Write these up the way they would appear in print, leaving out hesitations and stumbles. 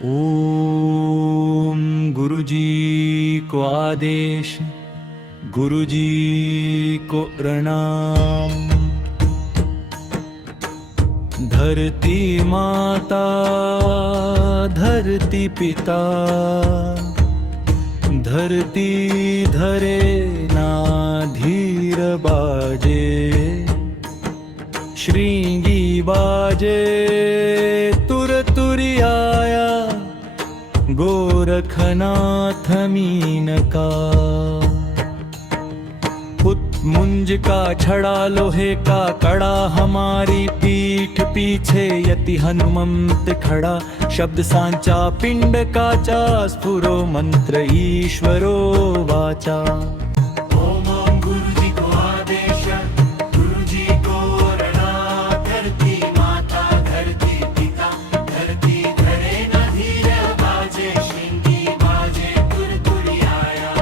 ओम गुरुजी को आदेश, गुरुजी को प्रणाम। धरती माता, धरती पिता, धरती धरे ना धीर बाजे, श्रृंगी बाजे तुर तुरी आया, गोरखनाथ मीन का। मुंज का छड़ा लोहे का कड़ा, हमारी पीठ पीछे यति हनुमंत खड़ा। शब्द सांचा पिंड काचा, स्फुरो मंत्र ईश्वरो वाचा। ओम ओम गुरुजी को आदेश, गुरुजी को प्रणाम। धरती माता, धरती पिता, धरती धरे न धीर बाजे, श्रृंगी बाजे तुर तुरी आया।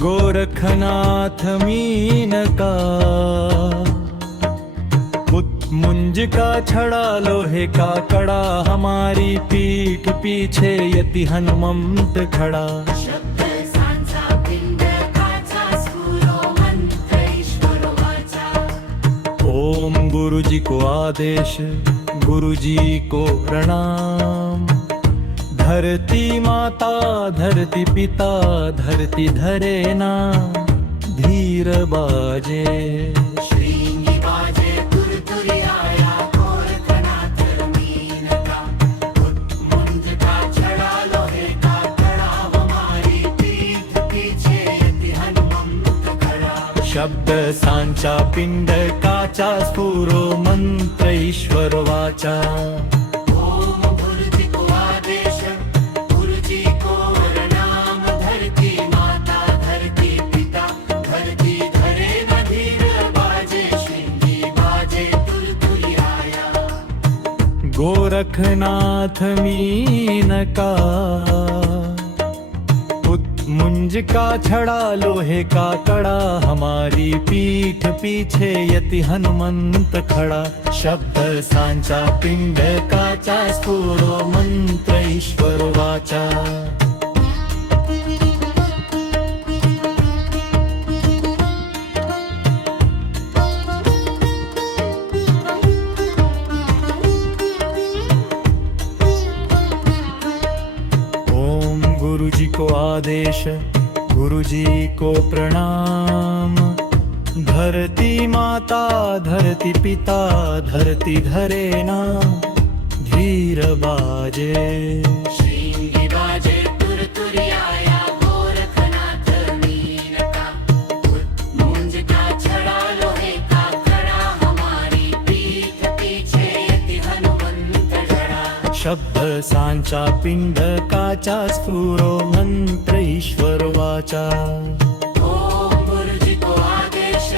गोरखनाथ मीन का, मुंज का छड़ा लोहे का कड़ा, हमारी पीठ पीछे यति हनुमंत खड़ा। शब्द सांचा पिंड काचा, स्फुरो मंत्र ईश्वर वाचा। ओम गुरुजी को आदेश, गुरुजी को प्रणाम। धरती माता, धरती पिता, धरती धरे ना धीर बाजे, श्रृंगी बाजे तुर तुरी आया। गोरखनाथ मीन का, मुंज का छड़ा लोहे का कड़ा, हमारी पीठ पीछे यति हनुमंत खड़ा। शब्द सांचा पिंड काचा, स्फुरो मंत्र ईश्वर वाचा। ओम गुरुजी को आदेश, गुरुजी को प्रणाम। धरती माता, धरती पिता, धरती धरे न धीर बाजे, श्रृंगी बाजे तुर तुरी आया। गोरखनाथ मीन का, मुंज का छड़ा लोहे का कड़ा, हमारी पीठ पीछे यति हनुमंत खड़ा। शब्द सांचा पिंड काचा, स्फुरो मंत्र ईश्वर वाचा। ओम गुरुजी को आदेश, गुरुजी को प्रणाम। धरती माता, धरती पिता, धरती धरे ना धीर बाजे, श्रृंगी बाजे तुर तुरी आया। गोरखनाथ मीन का, मुंज का छड़ा लोहे का कड़ा, हमारी पीठ पीछे यति हनुमंत खड़ा। शब्द सांचा पिंड काचा, स्फुरो मंत्र ईश्वर वाचा। ओम गुरुजी को आदेश,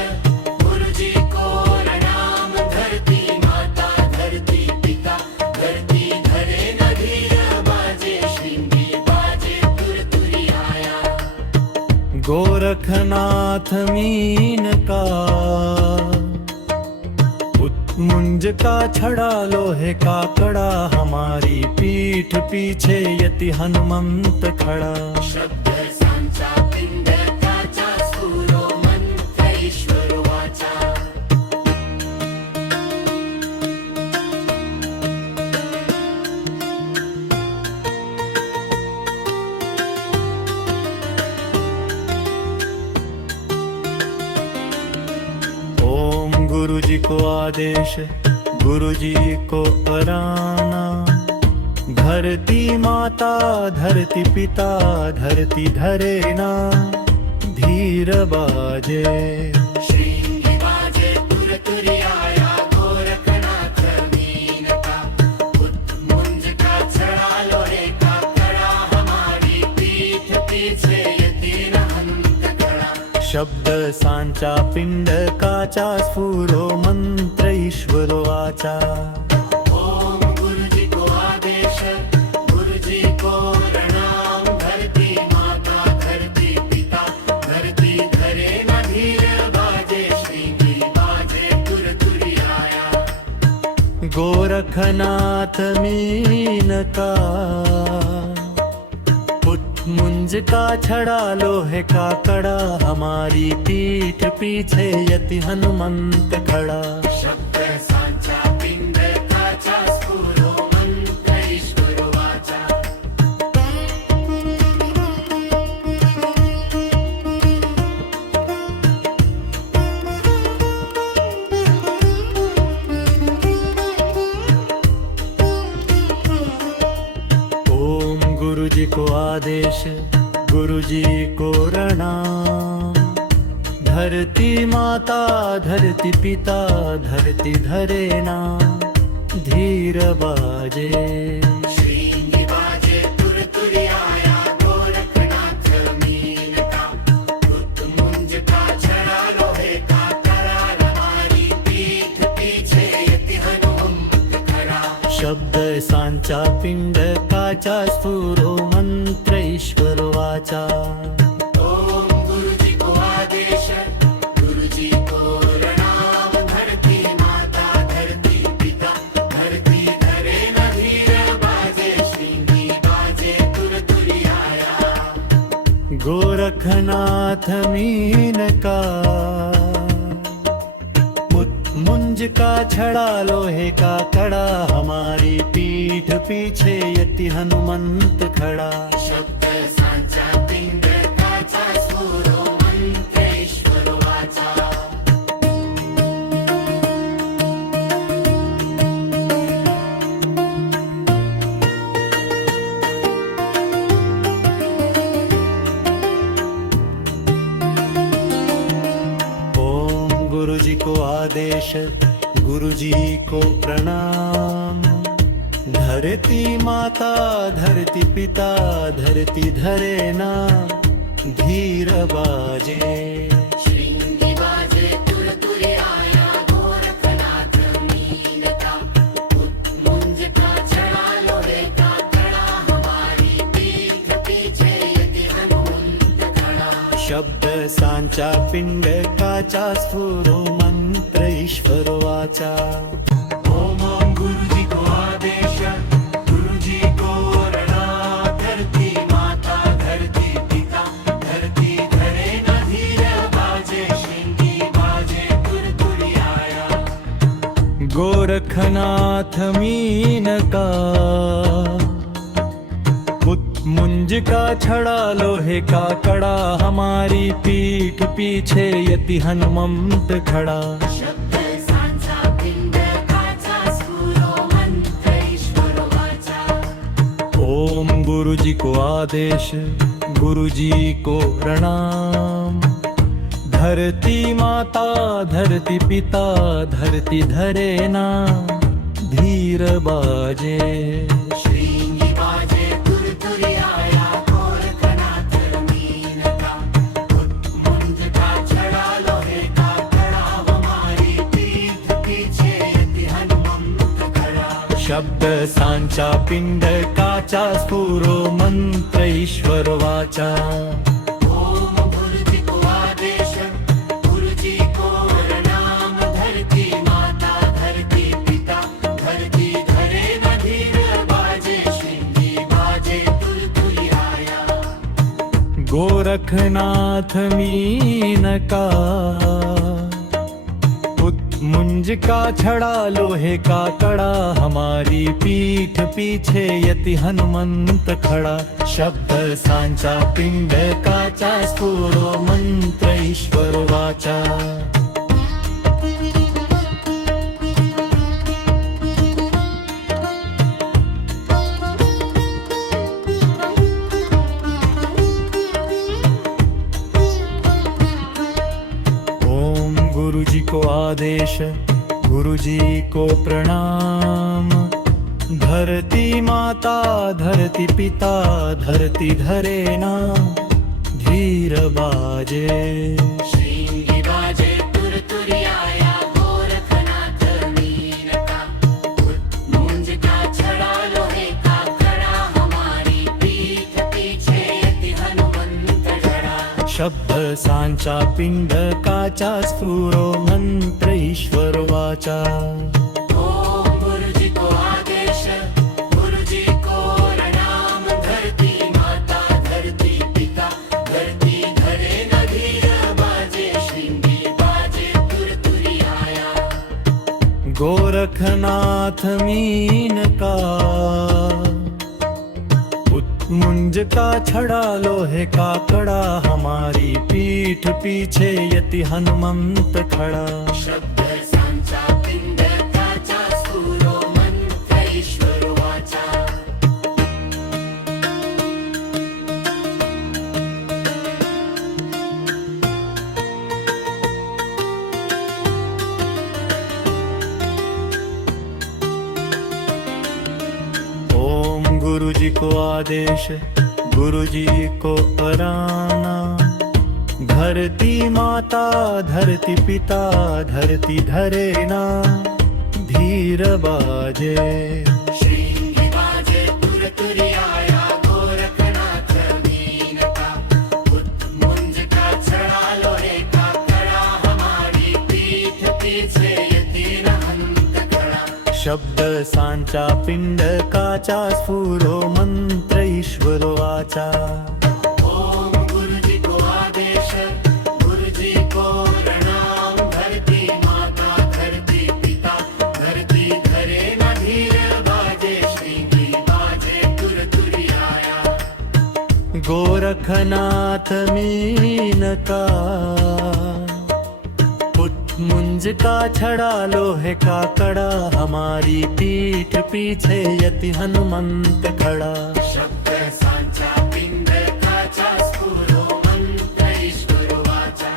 गुरुजी को प्रणाम। धरती माता, धरती पिता, धरती धरे न धीर बाजे, श्रृंगी बाजे तुर तुरी आया। गोरखनाथ मीन का, मुंज का छड़ा लोहे का कड़ा, हमारी पीठ पीछे यति हनुमंत खड़ा। शब्द सांचा पिंड काचा, स्फुरो मंत्र ईश्वर वाचा। ओम गुरुजी को आदेश, गुरुजी को प्रणाम। धरती माता, धरती पिता, धरती धरे ना धीर बाजे, श्रृंगी बाजे तुर तुरी आया। गोरखनाथ मीन का, मुंज का छड़ा लोहे का कड़ा, हमारी पीठ पीछे यति हनुमंत खड़ा। शब्द सांचा पिंड काचा, स्फुरो मंत्र ईश्वर वाचा। ओम गुरुजी को आदेश, गुरुजी को प्रणाम। धरती माता, धरती पिता, धरती धरे न धीर बाजे, श्रृंगी बाजे तुर तुरी आया। गोरखनाथ मीनका मुंज का छड़ा लोहे का कड़ा हमारी पीठ पीछे यति हनुमंत खड़ा शब्द सांचा पिंड काचा स्फुरो मंत्र ईश्वर वाचा ओम गुरु जी को आदेश गुरु जी को प्रणाम धरती माता धरती पिता धरती धरे नाम धीर बाजे श्रींगी बाजे तुरतुरी आया गोरखनाथ मीनका मुंज का छड़ा लोहे का करार हमारी पीठ पीछे यति हनुमंत खड़ा शब्द सांचा पिंड काचा स्फुरो मंत्र ईश्वर वाचा ओम गुरुजी को आदेश गुरुजी को प्रणाम धरती माता धरती पिता धरती धरे न धीर बाजे श्रींगी बाजे तुरतुरी आया गोरखनाथ मीनका मुंज का छड़ा लोहे का कड़ा हमारी पीठ पीछे यति हनुमंत खड़ा शब्द सांचा पिंड काचा स्फुरो मंत्र ईश्वर वाचा ओम गुरु जी को आदेश गुरु जी को प्रणाम धरती माता धरती पिता धरती धरे ना धीर बाजे श्रींगी बाजे तुरतुरी आया गोरखनाथ मीनका मुंज का छड़ा लोहे का कड़ा हमारी पीठ पीछे यति हनुमंत खड़ा शब्द सांचा पिंड काचा स्फुरो मंत्र ईश्वर वाचा ओम ओम गुरुजी को आदेश गुरुजी को प्रणाम धरती माता धरती पिता धरती धरे न धीर बाजे श्रींगी बाजे तुरतुरी आया गोरखनाथ मीनका मुंज का छड़ा लोहे का कड़ा हमारी पीठ पीछे यति हनुमंत खड़ा शब्द सांचा पिंड काचा स्फुरो मंत्र ईश्वर वाचा ओम गुरु जी को आदेश गुरु जी को प्रणाम धरती माता धरती पिता धरती धरे ना धीर बाजे श्रींगी बाजे तुरतुरी आया गोरखनाथ मीनका मुंज का छड़ा लोहे का कड़ा हमारी पीठ पीछे यति हनुमंत खड़ा शब्द सांचा पिंड काचा स्फुरो मंत्र ईश्वर वाचा ओम गुरुजी को आदेश गुरुजी को प्रणाम धरती माता धरती पिता धरती धरे न धीर बाजे श्रींगी बाजे तुरतुरी आया गोरखनाथ मीनका मुंज का छड़ा लोहे का कड़ा हमारी पीठ पीछे यति हनुमंत खड़ा शब्द सांचा पिंड काचा स्फुरो मंत्र ईश्वर वाचा ओम गुरु जी को आदेश गुरु जी को प्रणाम धरती माता धरती पिता धरती धरे ना धीर बाजे श्रींगी बाजे तुरतुरी आया गोरखनाथ मीनका मुंज का छड़ा लोहे का कड़ा हमारी पीठ पीछे यति हनुमंत खड़ा शब्द सांचा पिंड काचा स्फुरो मंत्र ईश्वर वाचा ओम गुरु गोरखनाथ मीन का उत्मुंज का छड़ा लोहे का कड़ा हमारी पीठ पीछे यति हनुमंत खड़ा शब्द सांचा पिंडकाचा स्फुरो मंत्र ईश्वर वाचा ओम गुरु जी को आदेश गुरु जी को पराना धरती माता धरती पिता धरती धरे ना धीर बाजे श्रींगी बाजे तुर तुरी आया गोरखनाथ मीन का उत्मुंज का छड़ा लोहे का कड़ा हमारी पीठ पीछे यतीन हंत खड़ा शब्द सांचा पिंड काचा स्फुरो मंत्र ईश्वर वाचा ओम गुरु जी को आदेश गुरु जी को प्रणाम धरती माता धरती पिता धरती धरे न धीर बाजे श्रींगी बाजे तुर तुरी आया गोरखनाथ मीन का उत्मुंज का छड़ा लोहे का कड़ा हमारी पीठ पीछे यति हनुमंत खड़ा शब्द सांचा पिंड काचा स्फुरो मंत्र ईश्वर वाचा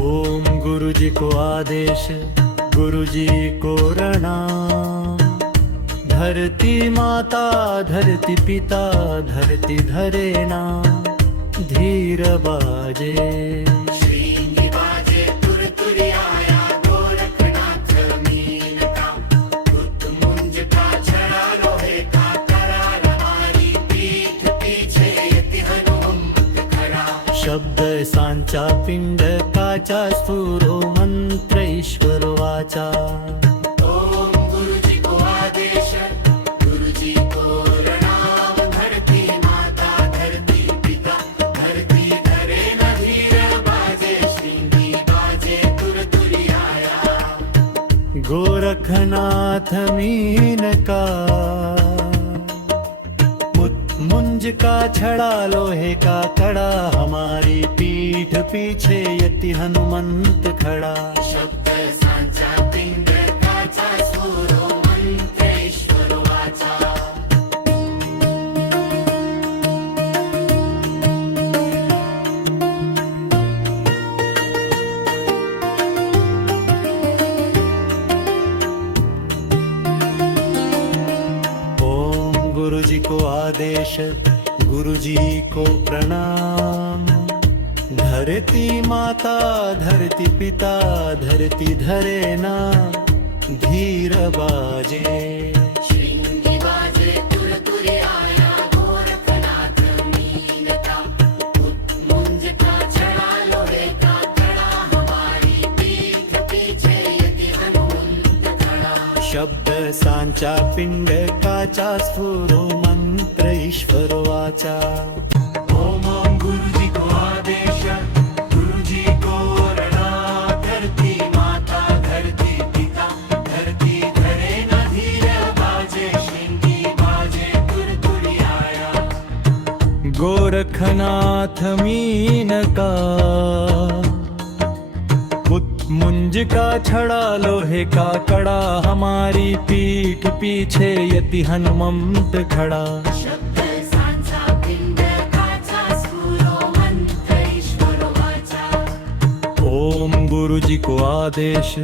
ओम गुरु जी को आदेश गुरु जी को प्रणाम धरती माता धरती पिता धरती धरे ना धीर बाजे श्रींगी बाजे तुर तुरी आया गोरखनाथ मीन का उत्मुंज का छड़ा लोहे का कड़ा हमारी पीठ पीछे यति हनुमंत खड़ा शब्द सांचा पिंड काचा स्फुरो मंत्र ईश्वर वाचा ओम गुरु जी को आदेश गुरु जी को प्रणाम धरती माता धरती पिता धरती धरे न धीर बाजे श्रींगी बाजे तुर तुरी आया गोरखनाथ मीन का मुंज का छड़ा लोहे का कड़ा हमारी पीठ पीछे यति हनुमंत खड़ा शब्द सांचा पिंड काचा स्फुरो मंत्र ईश्वर वाचा ओम गुरु जी को आदेश गुरु जी को प्रणाम धरती माता धरती पिता धरती धरे ना धीर बाजे श्रींगी बाजे तुर तुरी आया गोरखनाथ मीन का उत्मुंज का छड़ा लोहे का कड़ा हमारी पीठ पीछे यति हनुमंत खड़ा शब्द सांचा पिंड काचा स्फुरो मंत्र ईश्वर वाचा ओम ओम गुरु जी को आदेश गुरु जी को प्रणाम धरती माता धरती पिता धरती धरे न धीर बाजे श्रींगी बाजे तुर तुरी आया गोरखनाथ मीन का उत्मुंज का छड़ा लोहे का कड़ा हमारी पीठ पीछे यति हनुमंत खड़ा शब्द सांचा पिंड काचा स्फुरो मंत्र ईश्वर वाचा ओम गुरु जी को आदेश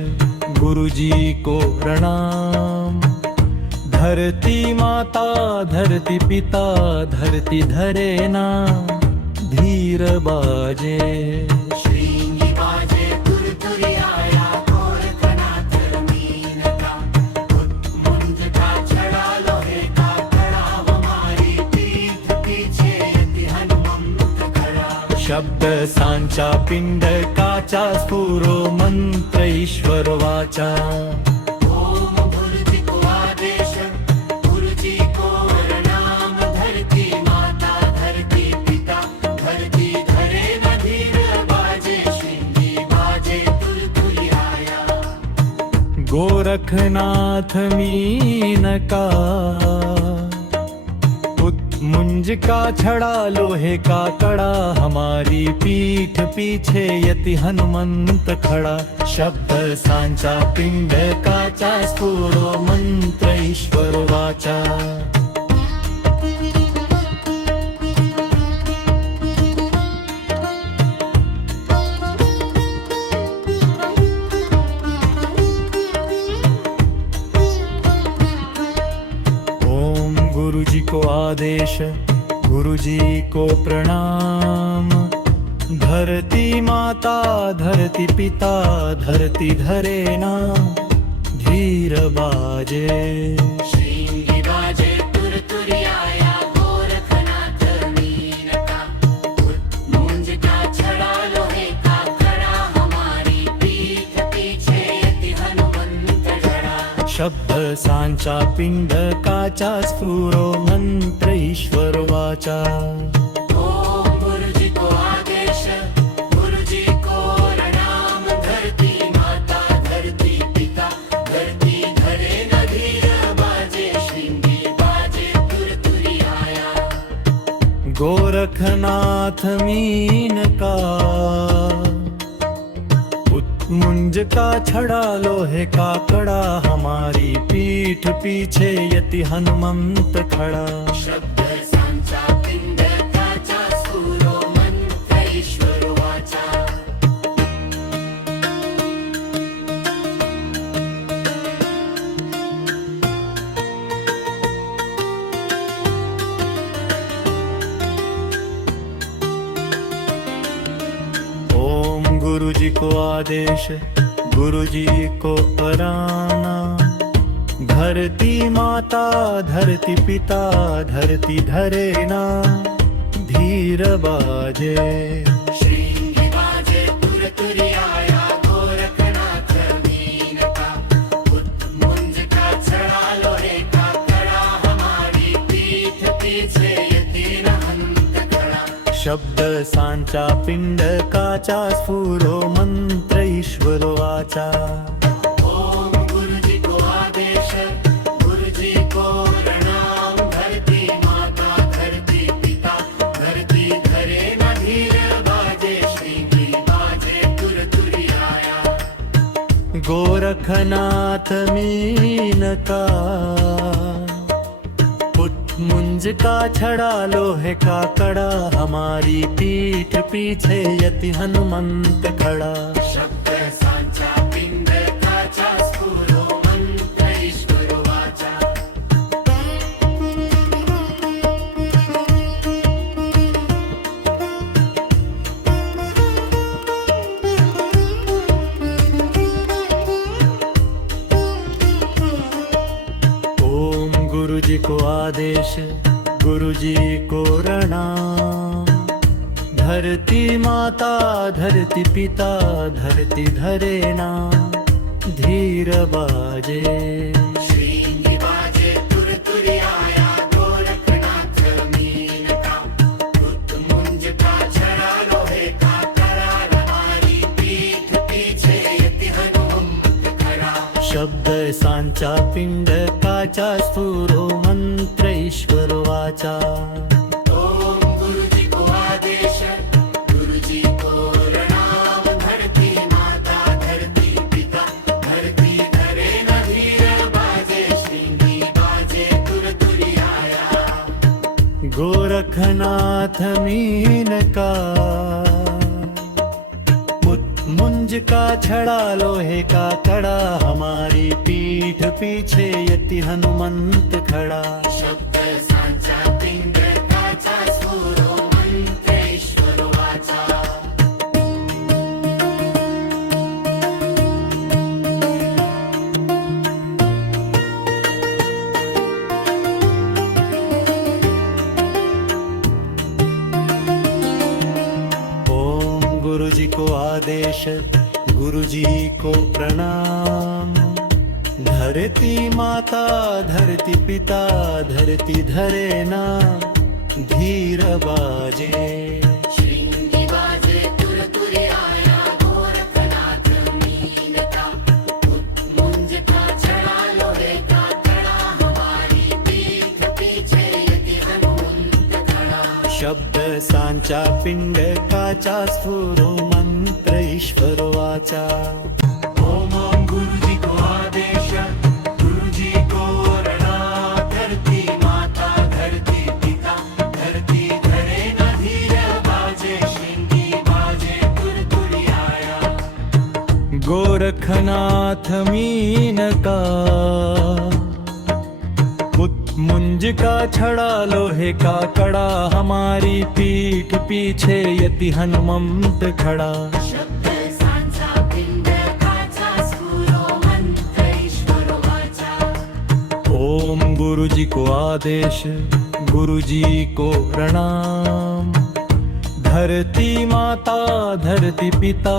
गुरु जी को प्रणाम धरती माता धरती पिता धरती धरे ना धीर बाजे श्रींगी बाजे तुर तुरी आया गोरखनाथ मीन का उत्मुंज का छड़ा लोहे का कड़ा हमारी पीठ पीछे यति हनुमंत खड़ा शब्द सांचा पिंड काचा स्फुरो मंत्र ईश्वर वाचा ओम गुरु गोरखनाथ मीन का मुंज का छड़ा लोहे का कड़ा, हमारी पीठ पीछे यति हनुमंत खड़ा। शब्द सांचा पिंड काचा, स्फुरो मंत्र ईश्वर वाचा। गुरु जी को आदेश, गुरु जी को प्रणाम। धरती माता धरती पिता, धरती धरे ना धीर बाजे। श्रृंगी बाजे तुरतुरी आया, गोरखनाथ मीन का मुंज का छड़ा लोहे का कड़ा, हमारी पीठ पीछे यति हनुमंत खड़ा। शब्द सांचा पिंड काचा, स्फुरो मंत्र ईश्वर वाचा। ओम गुरु जी को आदेश, गुरु जी को प्रणाम। धरती माता धरती पिता, धरती धरे न धीर बाजे। श्रृंगी बाजे तुरतुरी आया, गोरखनाथ मीन का मुंज का छड़ा लोहे का कड़ा, हमारी पीठ पीछे यति हनुमंत खड़ा। शब्द सांचा पिंड काचा, स्फुरो मंत्र ईश्वर वाचा। ओम गुरु जी को आदेश, गुरु जी को पराना। धरती माता धरती पिता, धरती धरे ना धीर बाजे। श्रृंगी बाजे तुरतुरी आया, गोरखनाथ मीन का मुंज का छड़ा लोहे का कड़ा, हमारी पीठ पीछे यति हनुमंत खड़ा। शब्द सांचा पिंड काचा, स्फुरो मंत्र ईश्वर वाचा। ओम गुरु जी को आदेश, गुरु जी को प्रणाम। धरती माता धरती पिता, धरती धरे न धीर बाजे। श्रृंगी बाजे तुरतुरी आया, गोरखनाथ मीन का मुंज का छड़ा लोहे का कड़ा, हमारी पीठ पीछे यति हनुमंत खड़ा। शब्द सांचा पिंड काचा, स्फुरो मंत्र ईश्वर वाचा। ओम गुरु जी को आदेश, गुरु जी को प्रणाम। धरती माता धरती पिता, धरती धरे ना धीर बाजे। श्रृंगी बाजे तुरतुरी आया, गोरखनाथ मीन का मुंज का छड़ा लोहे का कड़ा, हमारी पीठ पीछे यति हनुमंत खड़ा। शब्द सांचा पिंड काचा, स्फुरो मंत्र ईश्वर वाचा। ओम गुरु जी को आदेश, गुरु जी को प्रणाम। धरती माता धरती पिता, धरती धरे न धीर बाजे। श्रृंगी बाजे तुरतुरी आया, गोरखनाथ मीन का मुंज का छड़ा लोहे का कड़ा, हमारी पीठ पीछे यति हनुमंत खड़ा। शब्द सांचा पिंड काचा, स्फुरो मंत्र ईश्वर वाचा। ओम गुरु जी को आदेश, गुरु जी को प्रणाम। धरती माता धरती पिता, धरती धरे ना धीर बाजे। श्रृंगी बाजे तुरतुरी आया, गोरखनाथ मीन का मुंज का शब्द सांचा पिंडकाचा स्फुरो मंत्र ईश्वर वाचा ओम ओम गुरुजी को आदेश गुरुजी को वरना धरती माता धरती पिता धरती धरे न धीर बाजे शिंगी बाजे तुरतुरी आया गोरखनाथ मीन का मुंज का छड़ा लोहे का कड़ा हमारी पीठ पीछे यति हनुमंत खड़ा शब्द सांचा पिंडकाचा स्फुरो मंत्र ईश्वर वाचा ओम गुरुजी को आदेश गुरुजी को प्रणाम धरती माता धरती पिता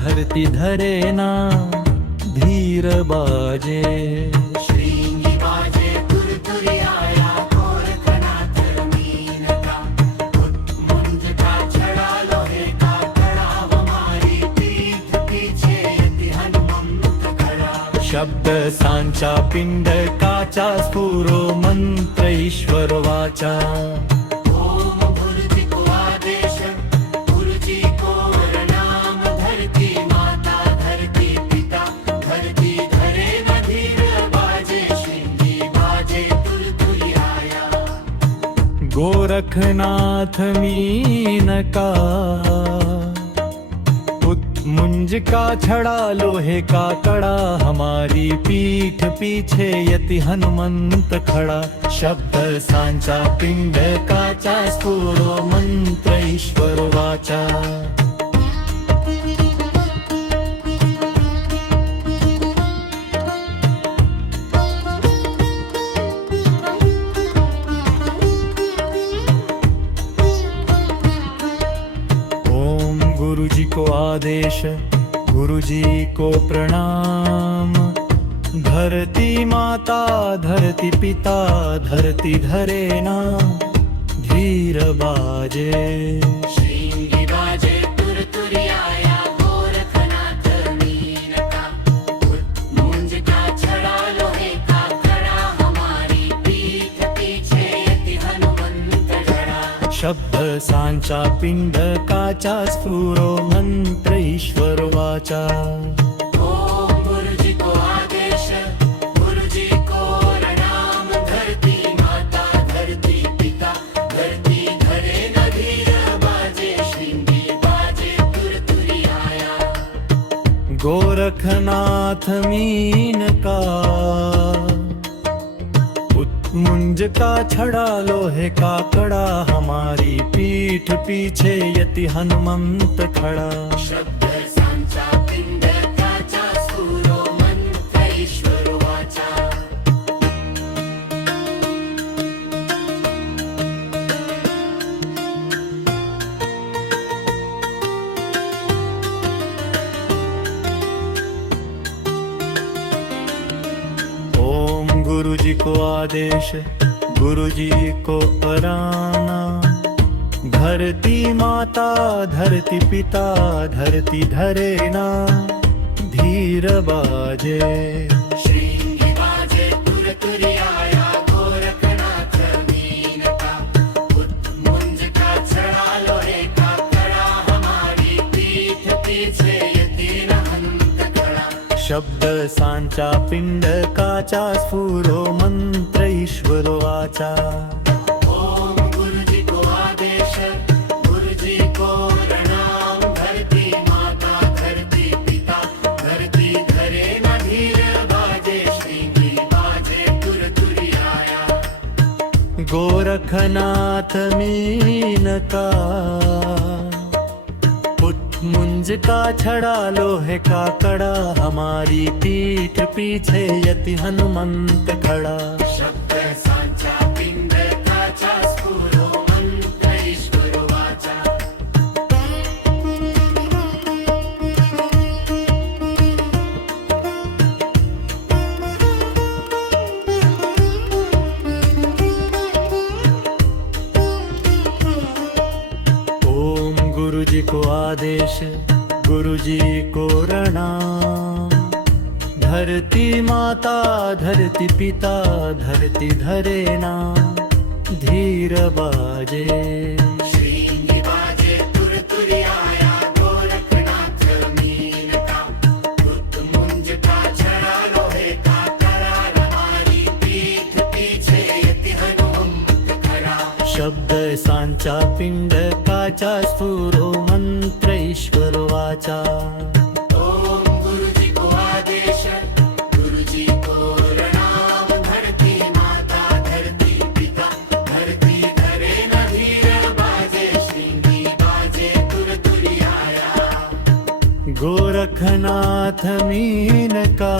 धरती धरे ना धीर बाजे श्रींगी बाजे तुरतुरी आया गोरखनाथ मीन का मुंज का छड़ा लोहे का कड़ा हमारी पीठ पीछे यति हनुमंत खड़ा शब्द सांचा पिंडकाचा स्फुरो मंत्र ईश्वर वाचा ओम गुरुजी को आदेश गुरुजी को प्रणाम धरती माता धरती पिता धरती धरे न धीर बाजे शिंगी बाजे तुरतुरी आया गोरखनाथ मीन का मुंज का छड़ा लोहे का कड़ा हमारी पीठ पीछे यति हनुमंत खड़ा शब्द सांचा पिंडकाचा स्फुरो मंत्र ईश्वर वाचा ओम गुरुजी को आदेश गुरुजी को प्रणाम धरती माता धरती पिता धरती धरे ना धीर बाजे श्रींगी बाजे तुरतुरी आया गोरखनाथ मीन का मुंज का छड़ा लोहे का कड़ा हमारी पीठ पीछे यति हनुमंत खड़ा शब्द सांचा पिंडकाचा स्फुरो मंत्र ईश्वर वाचा ओम गुरुजी को आदेश गुरुजी को प्रणाम धरती माता धरती पिता धरती धरे न धीर बाजे श्रींगी बाजे तुरतुरी आया गोरखनाथ मीन का मुंज का छड़ा लोहे का कड़ा हमारी पीठ पीछे यति हनुमंत खड़ा शब्द सांचा पिंडकाचा स्फुरो मंत्र ईश्वर वाचा ओम गुरुजी को आदेश गुरुजी को पराना धरती माता धरती पिता धरती धरे ना धीर बाजे श्रींगी बाजे तुरतुरी आया गोरखनाथ मीन का मुंज का छड़ा लोहे का कड़ा हमारी पीठ पीछे यति हनुमंत खड़ा शब्द सांचा पिंडकाचा स्फुरो मंत्र ईश्वर वाचा ओम गुरुजी को आदेश गुरुजी को प्रणाम धरती माता धरती पिता धरती धरे न धीर बाजे श्रींगी बाजे तुरतुरी आया गोरखनाथ मीन का मुंज का छड़ा लोहे का कड़ा हमारी पीठ पीछे यति हनुमंत खड़ा शब्द सांचा पिंडकाचा स्फुरो मंत्र ईश्वर वाचा ओम गुरुजी को आदेश गुरुजी को प्रणाम धरती माता धरती पिता धरती धरे ना धीर बाजे शब्द सांचा पिंडकाचा स्फुरो मंत्र ईश्वर वाचा ओम गुरुजी को आदेश गुरुजी को प्रणाम धरती माता धरती पिता धरती धरे न धीर बाजे श्रृंगी बाजे तुरतुरी आया गोरखनाथ मीन का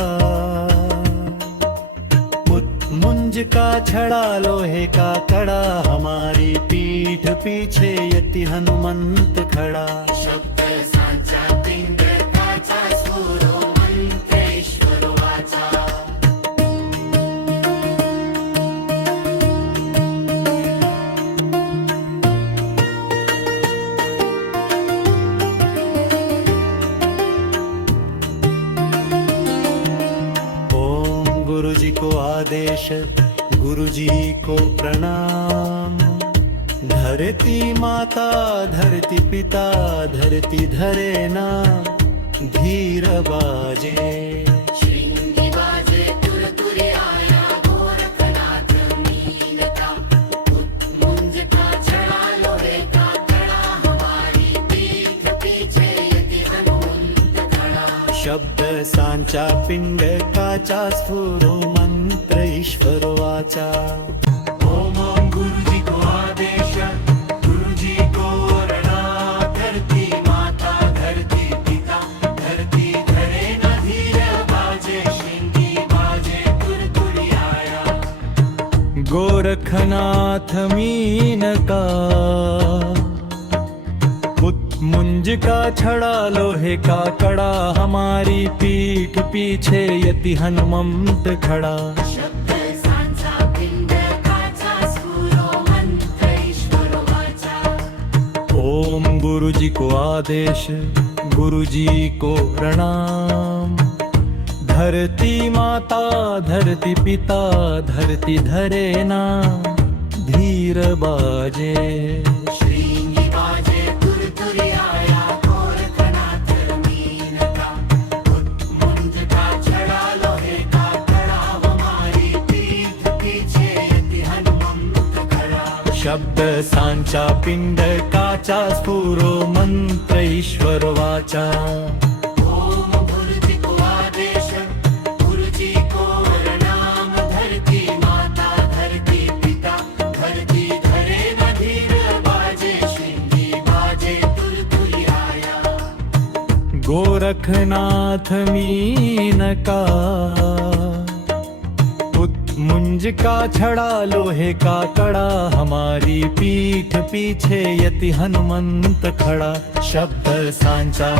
मुंज का छड़ा लोहे का कड़ा हमारी पीठ पीछे यति हनुमंत खड़ा शब्द सांचा पिंडकाचा स्फुरो मंत्र ईश्वर वाचा ओम गुरुजी को आदेश गुरुजी को प्रणाम धरती माता धरती पिता धरती धरे ना धीर बाजे श्रृंगी बाजे तुरतुरी आया गोरखनाथ मीनता मुंज का छड़ा लोहे का कड़ा हमारी पीठ पीछे यति हनुमंत खड़ा शब्द सांचा पिंडकाचा स्फुरो मंत्र ईश्वर वाचा ओम ओम गुरुजी को आदेश गुरुजी को प्रणाम धरती माता धरती पिता धरती धरे न धीर बाजे श्रृंगी बाजे तुरतुरी आया गोरखनाथ मीन का मुंज का छड़ा लोहे का कड़ा हमारी पीठ पीछे यति हनुमंत खड़ा शब्द सांचा पिंडकाचा स्फुरो मंत्र ईश्वर वाचा ओम गुरुजी को आदेश गुरुजी को प्रणाम धरती माता धरती पिता धरती धरे ना धीर बाजे श्रृंगी बाजे तुरतुरी आया गोरखनाथ मीनका मुंज का छड़ा लोहे का कड़ा हमारी पीठ पीछे यति हनुमंत खड़ा शब्द सांचा पिंडकाचा स्फुरो मंत्र ईश्वर वाचा ओम गुरुजी को आदेश गुरुजी को प्रणाम धरती माता धरती पिता धरती धरे न धीर बाजे श्रृंगी बाजे तुरतुरी आया गोरखनाथ मीन का मुंज का छड़ा लोहे का कड़ा हमारी पीठ पीछे यति हनुमंत खड़ा शब्द सांचा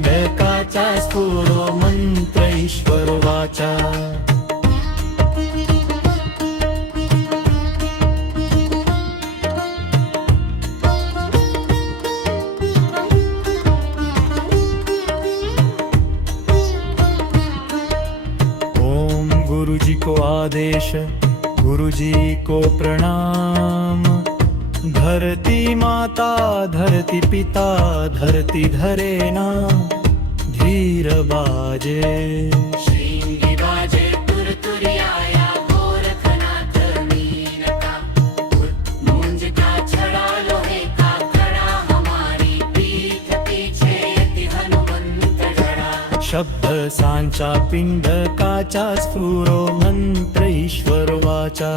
पिंडकाचा स्फुरो मंत्र ईश्वर वाचा ओम गुरुजी को आदेश गुरुजी को प्रणाम धरती माता धरती पिता धरती धरे ना धीर बाजे श्रृंगी बाजे तुरतुरी आया गोरखनाथ मीनका मुंज का छड़ा लोहे का कड़ा हमारी पीठ पीछे यति हनुमंत खड़ा शब्द सांचा पिंडकाचा स्फुरो मंत्र ईश्वर वाचा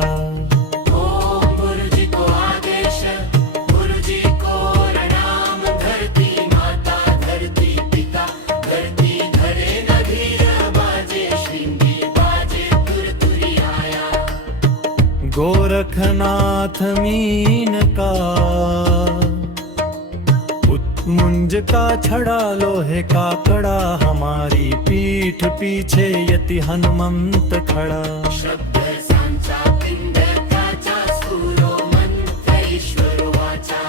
ओम गुरुजी को आदेश गुरुजी को प्रणाम धरती माता धरती पिता धरती धरे न धीर बाजे श्रृंगी बाजे तुरतुरी आया गोरखनाथ मीन का मुंज का छड़ा लोहे का कड़ा हमारी पीठ पीछे यति हनुमंत खड़ा शब्द सांचा पिंडकाचा स्फुरो मंत्र ईश्वर वाचा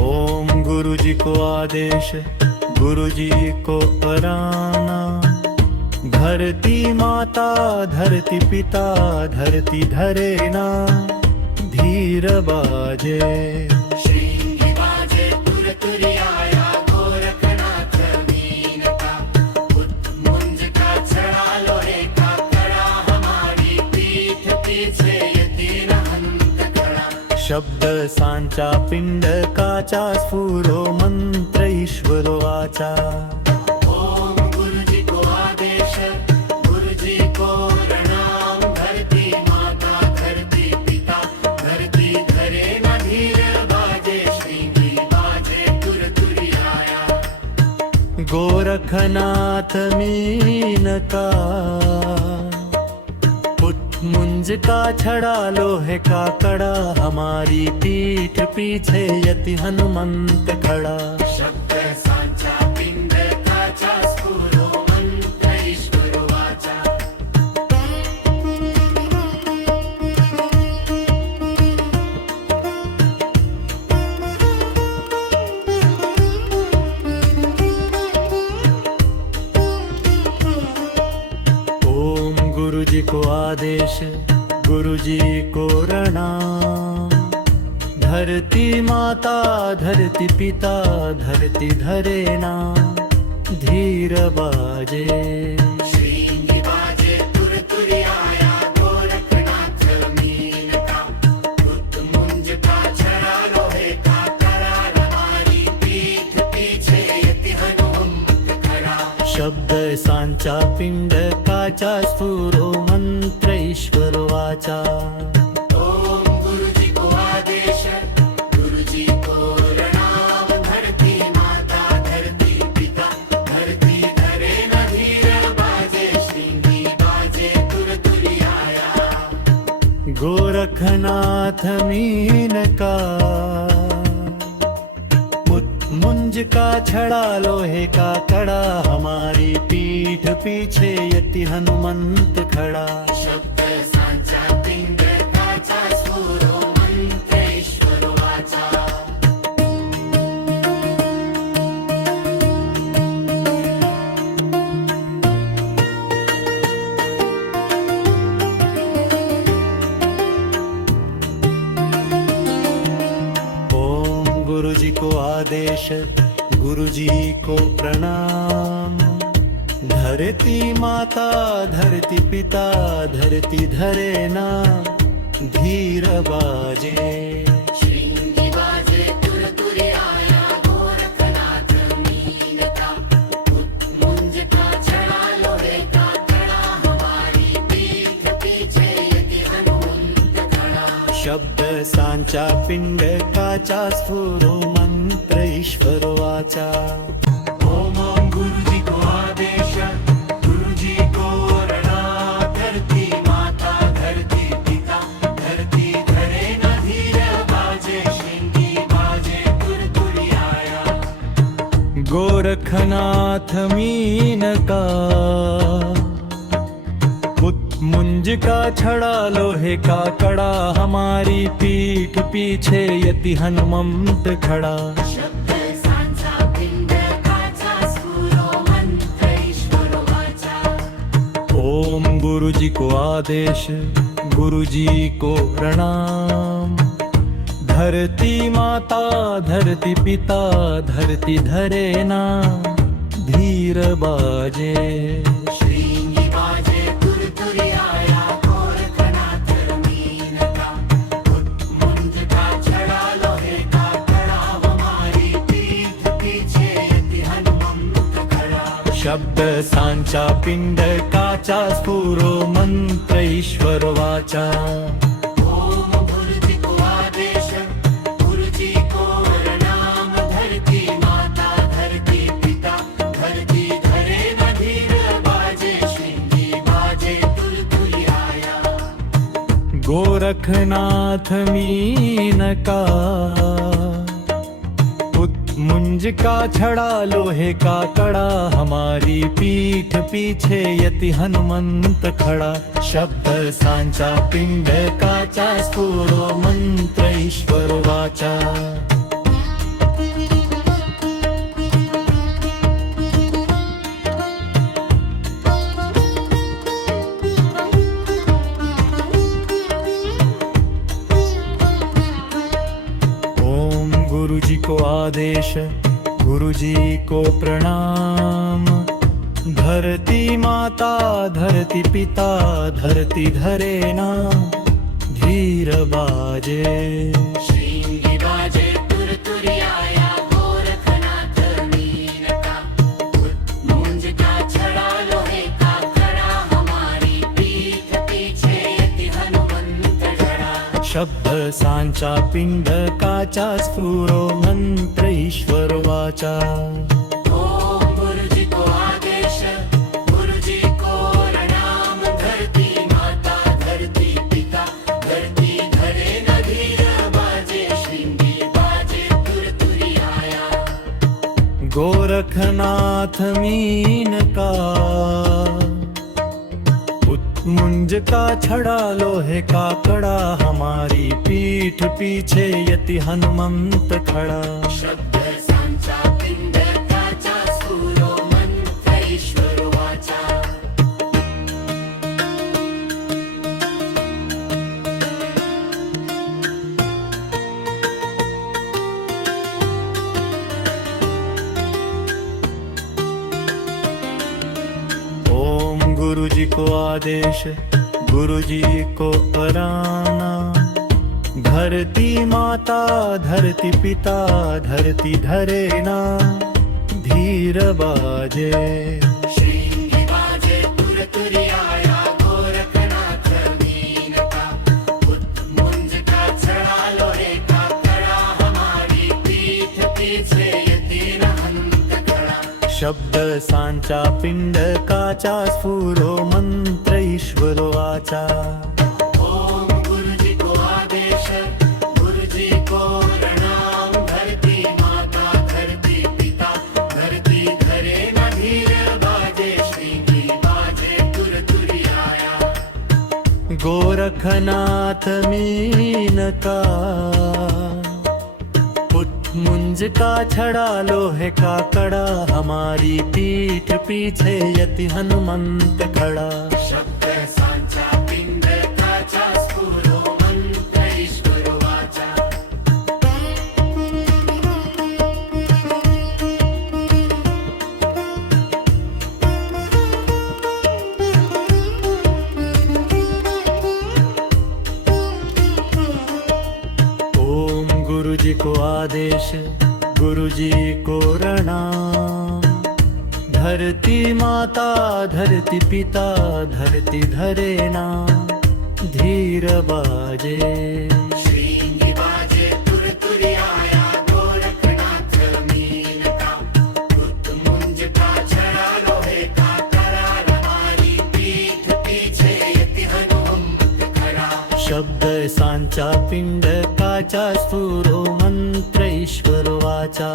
ओम गुरुजी को आदेश गुरुजी को पराना धरती माता धरती पिता धरती धरे ना धीर बाजे शब्द सांचा पिंडकाचा स्फुरो मंत्र ईश्वर वाचा ओम गुरुजी को आदेश गुरुजी को प्रणाम धरती माता धरती पिता धरती धरे न धीर बाजे श्रींगी बाजे तुर तुरी आया गोरखनाथ मीन का मुंज का छड़ा लोहे का कड़ा हमारी पीठ पीछे यति हनुमंत खड़ा शब्द सांचा पिंड काचा स्फुरो मंत्र ईश्वर वाचा ओम गुरुजी को आदेश गुरुजी को प्रणाम धरती माता धरती पिता धरती धरे ना धीर बाजे श्रींगी बाजे तुर तुरी आया गोरखनाथ मीन का मुंज का छड़ा लोहे का करार हमारी पीठ पीछे यति हनुमंत खड़ा शब्द सांचा पिंड काचा स्फुरो मंत्र ईश्वर वाचा ओम गुरुजी को आदेश गुरुजी को प्रणाम धरती माता धरती पिता धरती धरे न धीर बाजे श्रींगी बाजे तुर तुरी आया गोरखनाथ मीन का मुंज का छड़ा लोहे का कड़ा हमारी पीठ पीछे यति हनुमंत खड़ा शब्द सांचा पिंड काचा स्फुरो मंत्र ईश्वर वाचा ओम गुरुजी को आदेश गुरुजी को प्रणाम धरती माता धरती पिता धरती धरे ना धीर बाजे श्रींगी बाजे तुर तुरी आया गोरखनाथ मीन का मुंज का छड़ा लोहे का कड़ा हमारी पीठ पीछे यति हनुमंत खड़ा शब्द सांचा पिंड काचा स्फुरो मंत्र ईश्वर वाचा ओम ओम गुरुजी को आदेश गुरुजी को प्रणाम धरती माता धरती पिता धरती धरे न धीर बाजे श्रींगी बाजे तुर तुरी आया गोरखनाथ मीन का मुंज का छड़ा लोहे का कड़ा हमारी पीठ पीछे यति हनुमंत खड़ा शब्द सांचा पिंड काचा स्फुरो मंत्र ईश्वर वाचा ओम गुरुजी को आदेश गुरुजी को प्रणाम धरती माता धरती पिता धरती धरे ना धीर बाजे श्रींगी बाजे तुर तुरी आया गोरखनाथ मीन का मुंज का छड़ा लोहे का कड़ा हमारी पीठ पीछे यति हनुमंत खड़ा शब्द सांचा पिंड काचा स्फुरो मंत्र ईश्वर वाचा ओम गुरुजी को आदेश गुरुजी को प्रणाम धरती माता धरती पिता धरती धरे न धीर बाजे श्रींगी बाजे तुर तुरी आया गोरखनाथ मीन का मुंज का छड़ा लोहे का कड़ा हमारी पीठ पीछे यति हनुमंत खड़ा शब्द सांचा पिंड काचा स्फुरो मंत्र ईश्वर वाचा गुरुजी को आदेश गुरुजी को प्रणाम धरती माता धरती पिता धरती धरे ना धीर बाजे श्रींगी बाजे तुरतुरियाया गोरखनाथ मीनका मुंज का छड़ा लोहे का कड़ा हमारी पीठ पीछे यति हनुमंत खड़ा शब्द सांचा पिंडकाचा स्फुरो मंत्र ईश्वर वाचा ओम गुरुजी को आदेश गुरुजी को प्रणाम धरती माता धरती पिता धरती धरे न धीर बाजे श्रींगी बाजे तुरतुरियाया गोरखनाथ मीन का मुंज का छड़ा लोहे का कड़ा हमारी पीठ पीछे यति हनुमंत खड़ा शब्द सांचा पिंडकाचा स्फुरो मंत्र ईश्वर वाचा ओम गुरुजी को आदेश गुरुजी को पराना धरती माता धरती पिता धरती धरे ना धीर बाजे श्रींगी बाजे तुरतुरियाया गोरखनाथ मीनका मुंज का छड़ा लोहे का कड़ा हमारी पीठ पीछे यति हनुमंत खड़ा शब्द सांचा पिंडकाचा स्फुरो मंत्र ईश्वर वाचा ओम गुरुजी को आदेश गुरुजी को प्रणाम धरती माता धरती पिता धरती धरे न धीर बाजे श्रींगी बाजे तुरतुरियाया गोरखनाथ मीन का मुंज का छड़ा लोहे का कड़ा हमारी पीठ पीछे यति हनुमंत खड़ा शब्द सांचा पिंडकाचा स्फुरो मंत्र ईश्वर वाचा ओम गुरुजी को आदेश गुरुजी को प्रणाम धरती माता धरती पिता धरती धरे ना धीर बाजे श्रींगी बाजे तुरतुरियाया गोरखनाथ मीनका मुंज का छड़ा लोहे का कड़ा हमारी पीठ पीछे यति हनुमंत खड़ा शब्द सांचा पिंडकाचा स्फुरो मंत्र ईश्वर वाचा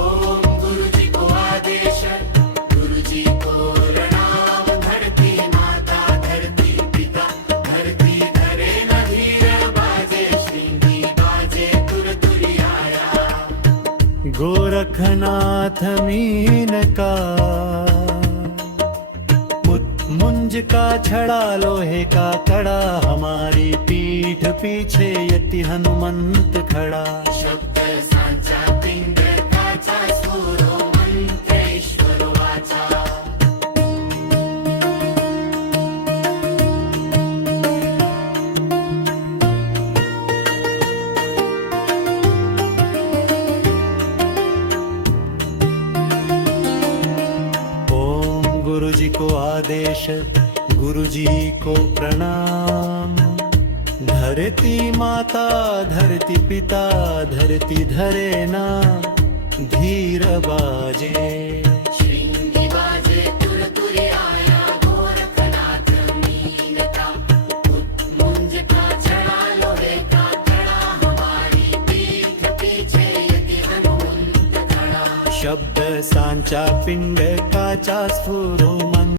ओम गुरुजी को आदेश गुरुजी को प्रणाम धरती माता धरती पिता धरती धरे न धीर बाजे श्रींगी बाजे तुरतुरियाया गोरखनाथ मीन का मुंज का छड़ा लोहे का कड़ा हमारी पीठ पीछे यति हनुमंत खड़ा शब्द सांचा पिंडकाचा स्फुरो मंत्र ईश्वर वाचा ओम गुरुजी को आदेश गुरुजी को प्रणाम धरती माता धरती पिता धरती धरे ना धीर बाजे श्रींगी बाजे तुरतुरियाया गोरखनाथ मीनका मुंज का छड़ा लोहे का कड़ा हमारी पीठ पीछे यति हनुमंत खड़ा शब्द सांचा पिंडकाचा स्फुरो